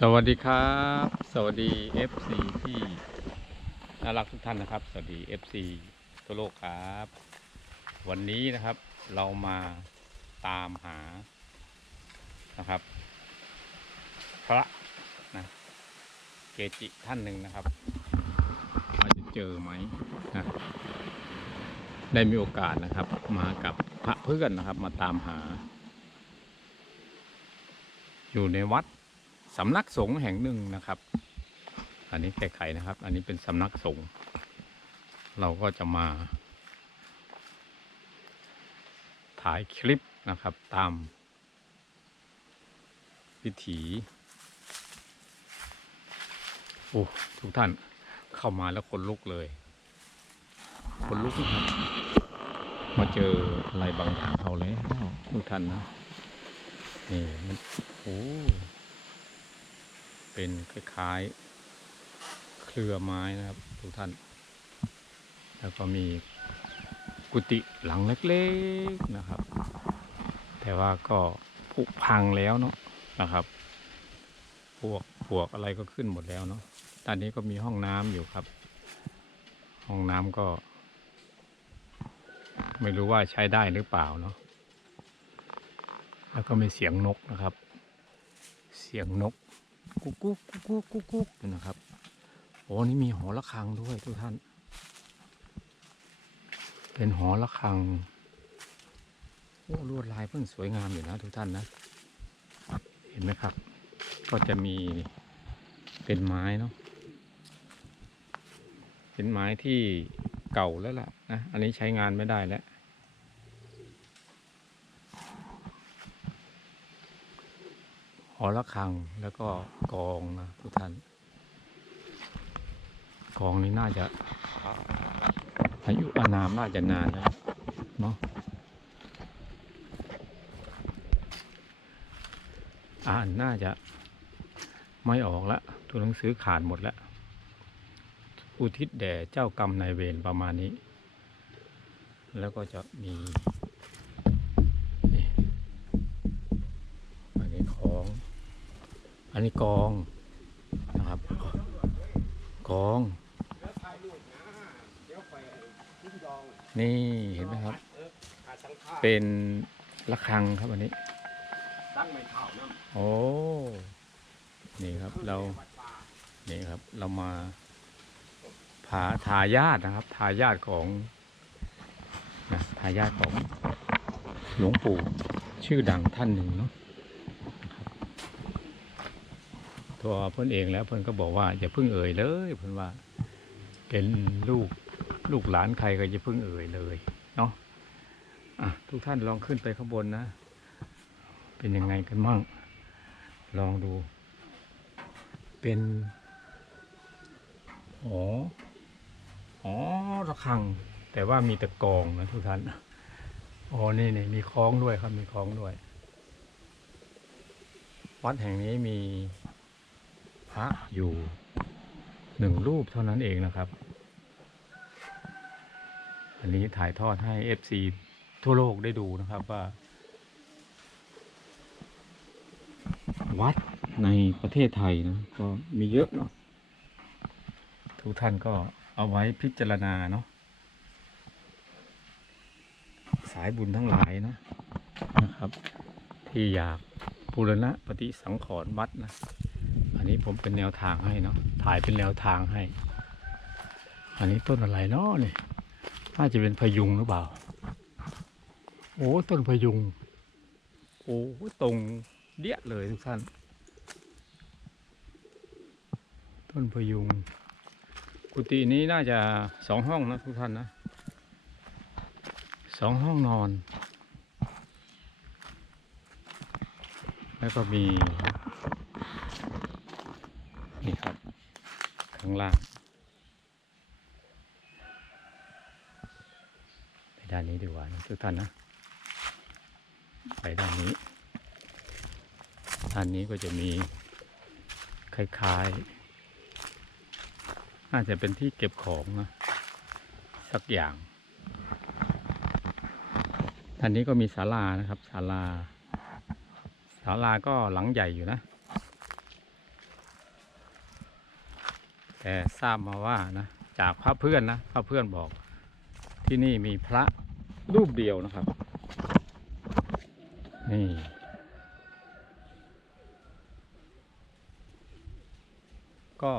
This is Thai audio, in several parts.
สวัสดีครับ สวัสดี FC ที่น่ารักทุกท่านนะครับ สวัสดี FC ทั่วโลกครับ วันนี้นะครับเรามาตามหานะครับ พระนะเกจิท่านหนึ่งนะครับว่าจะเจอไหมนะได้มีโอกาสนะครับ มากับพระเพื่อนนะครับ มาตามหา อยู่ในวัด สำนักสงฆ์แห่งหนึ่งนะครับ อันนี้แก้ไขนะครับ อันนี้เป็นสำนักสงฆ์เราก็จะมา ถ่ายคลิปนะครับ ตามวิถีโอ้ทุกท่านเข้ามาแล้วคนลุกเลย คนลุกนะครับ มาเจออะไรบางอย่างเอาแล้วทุกท่านนะนี่โอ้ เป็นคล้ายๆ เครือไม้นะครับ ทุกท่าน แล้วก็มีกุฏิหลังเล็กๆนะครับ แต่ว่าก็ผุพังแล้วเนาะนะครับพวกพวกอะไรก็ขึ้นหมดแล้วเนาะด้านนี้ก็มีห้องน้ำอยู่ครับ ห้องน้ำก็ ไม่รู้ว่าใช้ได้หรือเปล่าเนาะแล้วก็มีเสียงนกนะครับ เสียงนก กุ๊กกุ๊กกุ๊กกุ๊กกุ๊กกุ๊กอยู่นะครับโอ้นี่มีหอระฆังด้วยทุกท่าน เป็นหอระฆังโอ้ลวดลายเพิ่งสวยงามอยู่นะทุกท่านนะ เห็นไหมครับ ก็จะมีเป็นไม้เนาะเป็นไม้ที่เก่าแล้วล่ะนะอันนี้ใช้งานไม่ได้แล้ว อระฆังแล้วก็กองนะทุกท่าน กองนี้น่าจะอายุอานามน่าจะนานแล้วเนาะอ่านน่าจะไม่ออกละตัวหนังสือขาดหมดแล้ว อุทิศแด่เจ้ากรรมนายเวรประมาณนี้ แล้วก็จะมี อันนี้กองนะครับ กอง นี่เห็นไหมครับ เป็นระฆังครับอันนี้โอ้นี่ครับเรานี่ครับ เรามาผาทายาทนะครับทายาทของนะทายาทของหลวงปู่ชื่อดังท่านหนึ่งเนาะนะครับ ตัวเพื่อนเองแล้วเพื่อนก็บอกว่าอย่าพิ่งเอ่ยเลยเพื่อนว่า เป็นลูกลูกหลานใครก็อย่าพิ่งเอ่ยเลยเนาะะทุกท่านลองขึ้นไปข้างบนนะ เป็นยังไงกันมั่ง ลองดู เป็นอ๋ออ๋อระฆัง แต่ว่ามีแต่กองนะทุกท่านอ๋อนี่นี่มีคล้องด้วยครับมีคล้องด้วย วัดแห่งนี้มี พระอยู่หนึ่งรูปเท่านั้นเองนะครับ อันนี้ถ่ายทอดให้ FC ทั่วโลกได้ดูนะครับว่า วัดในประเทศไทยนะก็มีเยอะเนาะทุกท่านก็เอาไว้พิจารณาเนาะสายบุญทั้งหลายนะนะครับ ที่อยากบูรณะปฏิสังขรณ์วัดนะ นนี้ผมเป็นแนวทางให้เนาะถ่ายเป็นแนวทางให้ อันนี้ต้นอะไรเนาะนี่น่าจะเป็นพยุงหรือเปล่า โอ้ต้นพยุง โอ้ตรงเดี้ยเลยทุกท่าน ต้นพยุง กุฏินี้น่าจะสองห้องนะทุกท่านนะสองห้องนอน แล้วก็มี นี่ครับ ข้างล่างไปด้านนี้ดีกว่าทุกท่านนะไปด้านนี้ด้านนี้ก็จะมีคล้ายๆน่าจะเป็นที่เก็บของนะสักอย่างด้านนี้ก็มีศาลานะครับศาลาศาลาก็หลังใหญ่อยู่นะ แต่ทราบมาว่านะจากพระเพื่อนนะพระเพื่อนบอก ที่นี่มีพระรูปเดียวนะครับ นี่ก็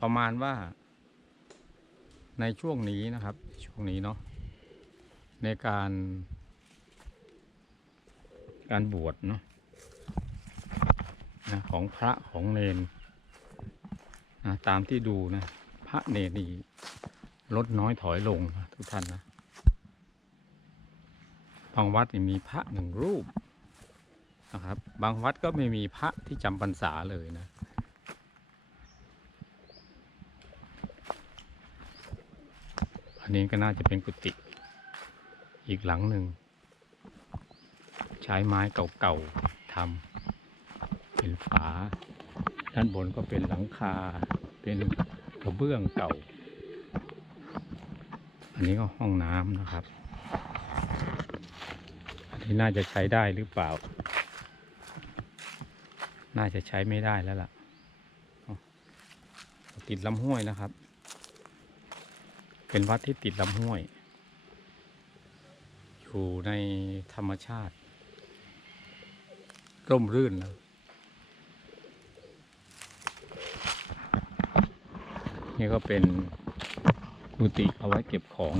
ประมาณว่า ในช่วงนี้นะครับ ช่วงนี้เนาะในการ การบวชเนาะนะของพระของเนน ตามที่ดูนะ พระเนนนี่ลดน้อยถอยลงทุกท่านนะบางวัดมีพระหนึ่งรูปนะครับ บางวัดก็ไม่มีพระที่จำพรรษาเลยนะอันนี้ก็น่าจะเป็นกุฏิอีกหลังหนึ่ง ใช้ไม้เก่าๆทำเป็นฝา ด้านบนก็เป็นหลังคา เป็นกระเบื้องเก่า อันนี้ก็ห้องน้ำนะครับ อันนี้น่าจะใช้ได้หรือเปล่า น่าจะใช้ไม่ได้แล้วล่ะ ติดลำห้วยนะครับ เป็นวัดที่ติดลำห้วย อยู่ในธรรมชาติ ร่มรื่นนะ นี่ก็เป็นกุฏิเอาไว้เก็บของ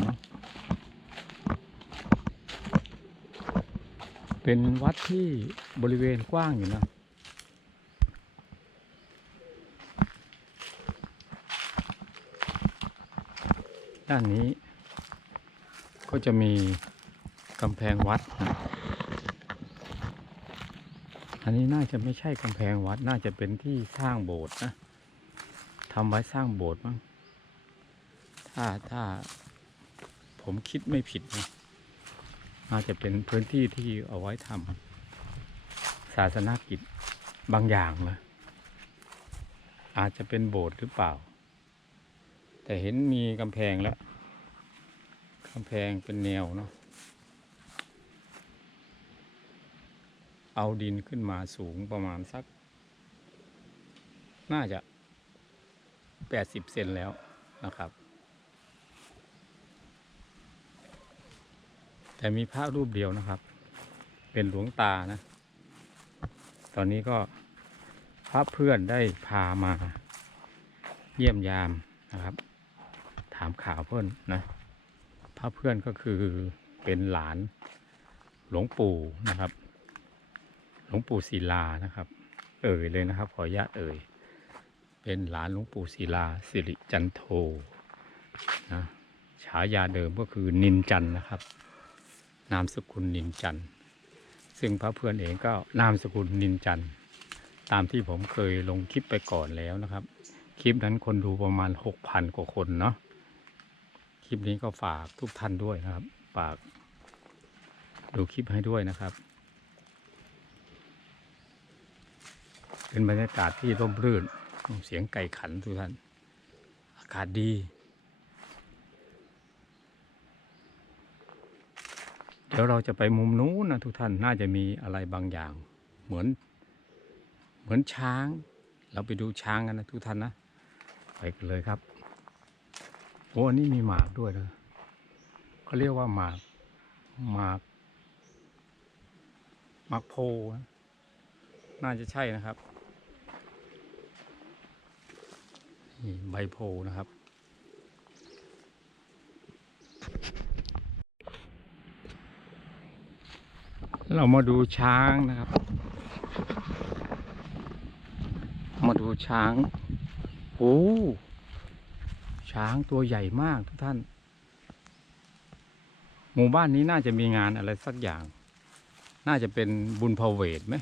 เป็นวัดที่บริเวณกว้างอยู่นะด้านนี้ก็จะมีกำแพงวัดนะอันนี้น่าจะไม่ใช่กำแพงวัด น่าจะเป็นที่สร้างโบสถ์นะ ทำไว้สร้างโบสถ์มั้งถ้าถ้าผมคิดไม่ผิดนะน่าจะเป็นพื้นที่ที่เอาไว้ทำศาสนกิจบางอย่างนะอาจจะเป็นโบสถ์หรือเปล่า แต่เห็นมีกำแพงแล้วกำแพงเป็นแนวเนาะเอาดินขึ้นมาสูงประมาณสัก น่าจะ แปดสิบเซนแล้วนะครับ แต่มีพระรูปเดียวนะครับ เป็นหลวงตานะ ตอนนี้ก็พระเพื่อนได้พามา เยี่ยมยามนะครับ ถามข่าวเพื่อนนะพระเพื่อนก็คือเป็นหลานหลวงปู่นะครับ หลวงปู่ศิลานะครับ เอ่ยเลยนะครับ ขออนุญาตเอ่ย เป็นหลานหลวงปู่ศิลาสิริจันโทนะฉายาเดิมก็คือนินจันนะครับ นามสกุลนินจัน ซึ่งพระเพื่อนเองก็นามสกุลนินจัน ตามที่ผมเคยลงคลิปไปก่อนแล้วนะครับ คลิปนั้นคนดูประมาณหกพันกว่าคนเนาะ คลิปนี้ก็ฝากทุกท่านด้วยนะครับ ฝากดูคลิปให้ด้วยนะครับ เป็นบรรยากาศที่ร่มรื่น เสียงไก่ขันทุกท่าน อากาศดี เดี๋ยวเราจะไปมุมนู้นนะทุกท่านน่าจะมีอะไรบางอย่าง เหมือน เหมือนช้าง เราไปดูช้างกันนะทุกท่านนะ ไปกันเลยครับ โอ้อันนี้มีหมากด้วยนะเขาเรียกว่าหมากหมากหมากโพน่าจะใช่นะครับ นี่ใบโพนะครับ เรามาดูช้างนะครับ มาดูช้างโอ้ช้างตัวใหญ่มากทุกท่าน หมู่บ้านนี้น่าจะมีงานอะไรสักอย่าง น่าจะเป็นบุญพเวทไหม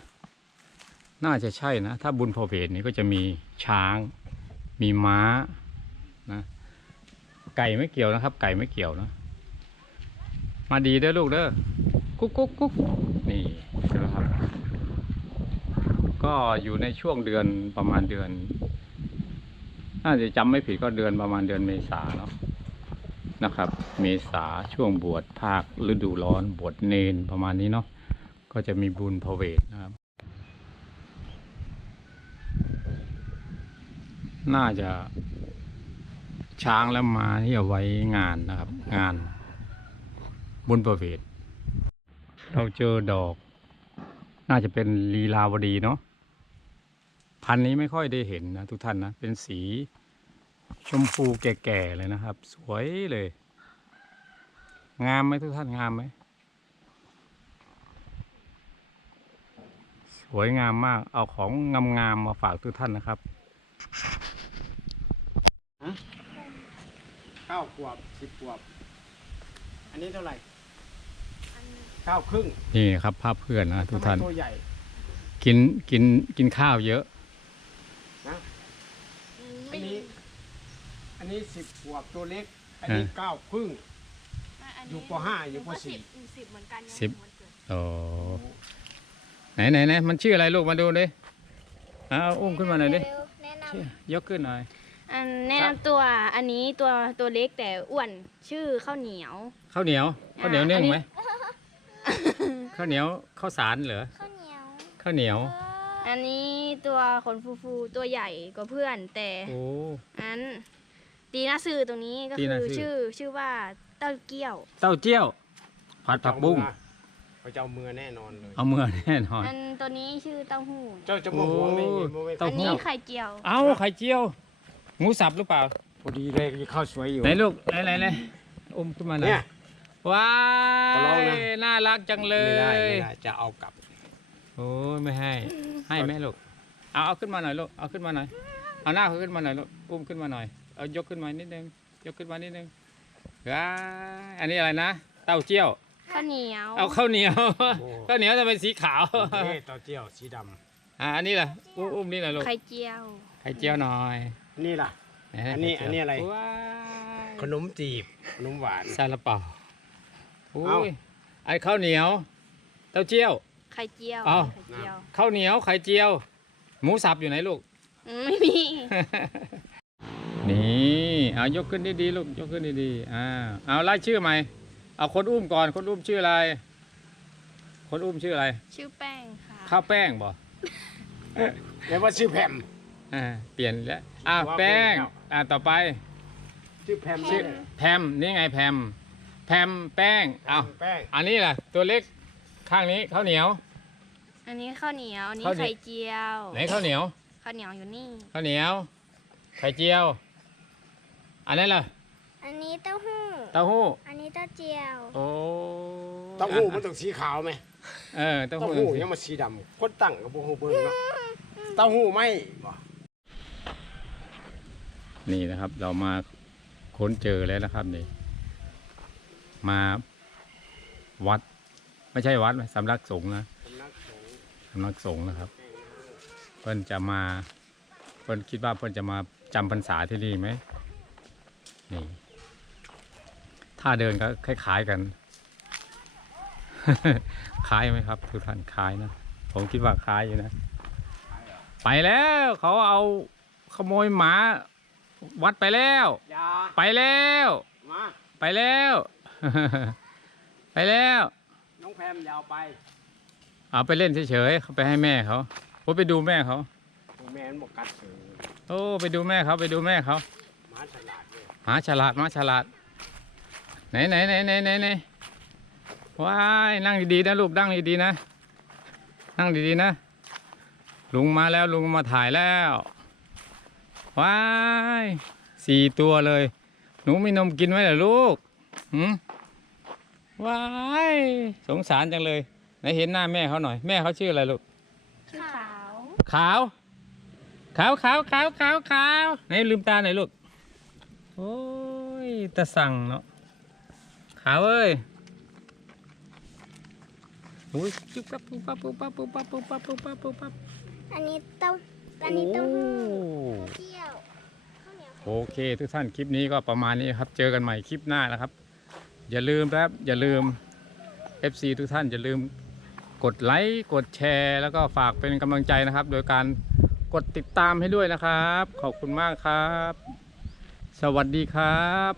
น่าจะใช่นะ ถ้าบุญพเวทนี่ก็จะมีช้าง มีม้านะไก่ไม่เกี่ยวนะครับ ไก่ไม่เกี่ยวนะ มาดีเด้อลูกเด้อกุ๊กกุ๊กกุ๊กนี่นะครับ ก็อยู่ในช่วงเดือนประมาณเดือนน่าจะจำไม่ผิดก็เดือนประมาณเดือนเมษาเนาะนะครับ เมษาช่วงบวชภาคฤดูร้อนบวชเนนประมาณนี้เนาะก็จะมีบุญพเวทนะครับ น่าจะช้างแล้วมาที่เอาไว้งานนะครับ งานบุญประเวทเราเจอดอก น่าจะเป็นลีลาวดีเนาะพันนี้ไม่ค่อยได้เห็นนะทุกท่านนะ เป็นสีชมพูแก่ๆเลยนะครับ สวยเลย งามไหมทุกท่านงามไหมสวยงามมากเอาของงามๆมาฝากทุกท่านนะครับ เก้าขวบสิบขวบ อันนี้เท่าไหร่เก้าครึ่งนี่ครับภาพเพื่อนนะทุกท่าน ทำไมตัวใหญ่กินกินกินข้าวเยอะอันนี้ อันนี้สิบขวบตัวเล็ก อันนี้เก้าครึ่ง อยู่ปห้าอยู่ปสี่ สิบเหมือนกันยังสิบไม่วันเกิดโอ้ไหนไหนไหนมันชื่ออะไรลูกมาดูดิเอาอุ้มขึ้นมาหน่อยดิแนะนชื่อยกขึ้นหน่อยำอัน แนะนำตัวอันนี้ตัวตัวเล็กแต่อ้วนชื่อข้าวเหนียว ข้าวเหนียวข้าวเหนียวอ่านึ่งอันนี้ไหมข้าวเหนียวข้าวสารเหรอข้าวเหนียวข้าวเหนียว อันนี้ตัวขนฟูฟูๆตัวใหญ่กว่าเพื่อนแต่โอ้อันตีหน้าซื่อตรงนี้ก็ตีคืหน้าอซื่อชื่อชื่อว่าเต้าเกี้ยว เต้าเจี้ยวผัดผักบุ้งเขาจะเอามือแน่นอนเลย เอาเมื่อแน่นอนอันตัวนี้ชื่อเต้าหู้ เจ้าจะมาหวงนี่โอ้โมเมนต์เต้าอันหู้นี้ไข่เจียว เอาไข่เจียว หมูสับหรือเปล่าพอดีเลยข้าวสวยอยู่ ไหนลูกไหนไหนไหนอุ้มขึ้นมาหน่อยเนี่ยว้าขอร้องยนะ น่ารักจังเลไม่ได้ยไม่ได้จะเอากลับโอ้ยไม่ให้ ให้ไหมลูกเอาเอาขึ้นมาหน่อยลูกเอาขึ้นมาหน่อยเอาหน้าเขาขึ้นมาหน่อยลูกอุ้มขึ้นมาหน่อยเอายกขึ้นมานิดนึงยกขึ้นมานิดนึงว้ายอันนี้อะไรนะ เต้าเจี้ยว ข้าวเหนียวเอาข้าวเหนียวโอ้ข้าวเหนียวจะเป็นสีขาวเท่เต้าเจี้ยวสีดอ่าอันนี้ล่ะอุ้มอุ้มนี่หน่อยลูกไข่เจียวไข่เจียวหน่อยำ นี่ล่ะไหๆอันนี้ไข่เจียวอันนี้อะไร ว้ายขนมจีบ ขนมหวาน ซาลาเปาโอ้เอ้า ยไอ้ข้าวเหนียว เต้าเจี้ยว ไข่เจียวเอาไข่เจียวข้าวเหนียวไข่เจียว หมูสับอยู่ไหนลูก อืมไม่มี นี่เอายกขึ้นดีๆลูกยกขึ้นดีๆอ่าเอาไล่ชื่อใหม่เอาคนอุ้มก่อนคนอุ้มชื่ออะไร คนอุ้มชื่ออะไรชื่อแป้งค่ะข้าวแป้งบ่ เรียกว่าชื่อแพม อ่าเปลี่ยนแล้วอ่าว่าแป้งเป็นแล้วอ่าต่อไป ชื่อแพมชื่อเนี่ยแพมนี่ไงแพมแพมแป้งเอาแป้งอันนี้ล่ะตัวเล็กข้างนี้ข้าวเหนียว อันนี้ข้าวเหนียวอันนี้ข้าวเหนียวไข่เจียวไหนข้าวเหนียวข้าวเหนียวอยู่นี่ข้าวเหนียว ไข่เจียว อันนั้นล่ะอันนี้เต้าหู้เต้าหู้ อันนี้เต้าเจียวโอ้เต้าหู้มันต้องสีขาวไหมเออเต้าเต้าหู้หู้ยังมาสีดำคนตั้งกับโบหูเบิ้งเนาะเต้าหู้ไหมบ่ นี่นะครับ เรามาค้นเจอแล้วนะครับนี่มาวัด ไม่ใช่วัดสำนักสงฆ์นะสำนักสงฆ์สำนักสงฆ์นะครับ เพิ่นจะมา เพิ่นคิดว่าเพิ่นจะมาจำพรรษาที่นี่ไหมนี่ถ้าเดินก็คล้ายๆกัน คล้ายไหมครับ ทุกท่านคล้ายนะผมคิดว่าคล้ายอยู่นะ ไปแล้วเขาเอาขโมยหมา วัดไปแล้ว อยาไปแล้ว มาไปแล้ว ไปแล้ว น้องแพมอยาวไปเอาไปเล่นเฉยๆเขาไปให้แม่เขาโอ้ไปดูแม่เขาโอ้แม่นบอกกัดเสือโอ้ไปดูแม่เขาไปดูแม่เขาหมาฉลาดเลยหมาฉลาดหมาฉลาด ไหนไหนไหนไหนไหนไหนว้ายนั่งดีๆนะลูกนั่งดีๆนะ นั่งดีๆนะ ลุงมาแล้วลุงมาถ่ายแล้ว ว้ายสี่ตัวเลย หนูมีนมกินไหมเหรอลูกหืมว้ายสงสารจังเลยไหนเห็นหน้าแม่เขาหน่อย แม่เขาชื่ออะไรลูกชื่อขาว ขาว ขาวขาวขาวขาวขาวไหนลืมตาหน่อยลูก โอ้ยตะสั่งเนาะ ขาวเอ้ยโอ้ยปุ๊บปั๊บปุ๊บปั๊บปุ๊บปั๊บปุ๊บปั๊บปุ๊บปั๊บปุ๊บปั๊บปุ๊บปั๊บอันนี้เต้า อันนี้เต้าหู้โอ้เจียวข้าวเหนียวโอเค ทุกท่านคลิปนี้ก็ประมาณนี้ครับ เจอกันใหม่คลิปหน้านะครับ อย่าลืมนะครับอย่าลืม FC ทุกท่านอย่าลืมกดไลค์กดแชร์ แล้วก็ฝากเป็นกำลังใจนะครับ โดยการกดติดตามให้ด้วยนะครับ ขอบคุณมากครับ สวัสดีครับ